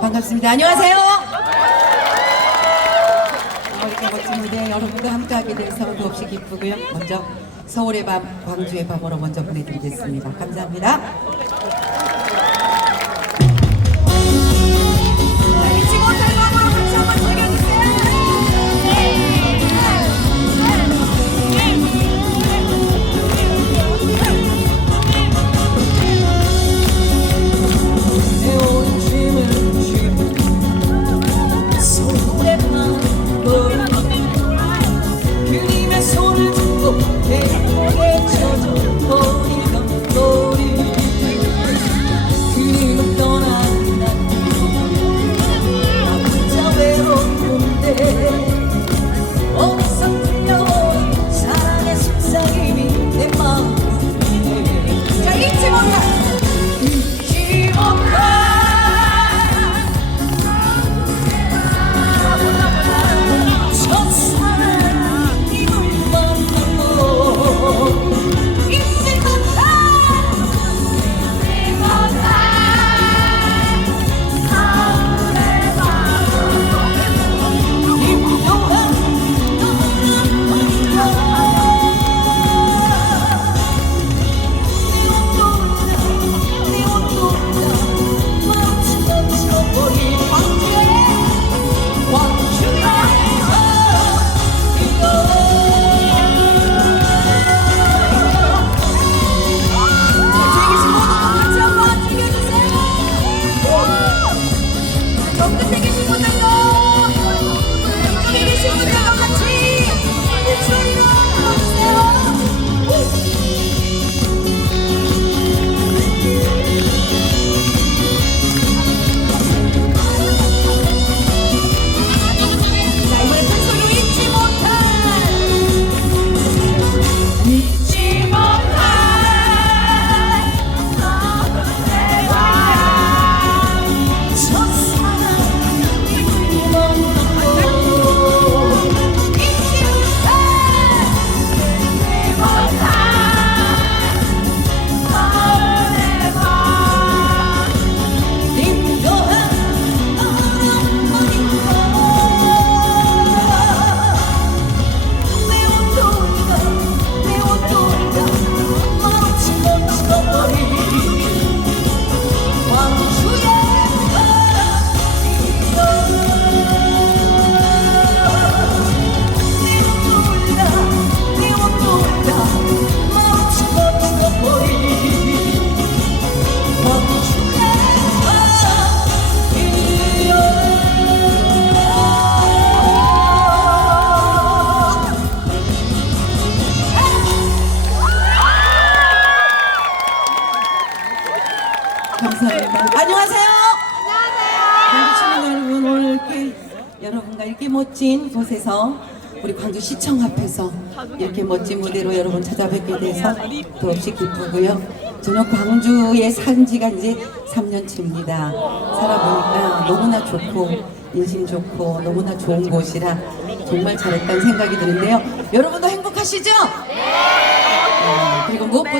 반갑습니다. 안녕하세요. 어, 이렇게 멋진 무대 여러분과 함께하게 돼서 더없이 기쁘고요. 먼저 서울의 밤, 광주의 밤으로 먼저 보내드리겠습니다. 감사합니다. 감사합니다. 안녕하세요. 안녕하세요. 광주 시민 여러분 오늘 이렇게 여러분과 이렇게 멋진 곳에서 우리 광주 시청 앞에서 이렇게 멋진 무대로 여러분 찾아뵙게 돼서 더없이 기쁘고요. 저는 광주에 산 지가 이제 3년째입니다. 살아보니까 너무나 좋고 인심 좋고 너무나 좋은 곳이라 정말 잘했다는 생각이 드는데요. 여러분도 행복하시죠? 네. 그리고 무엇보다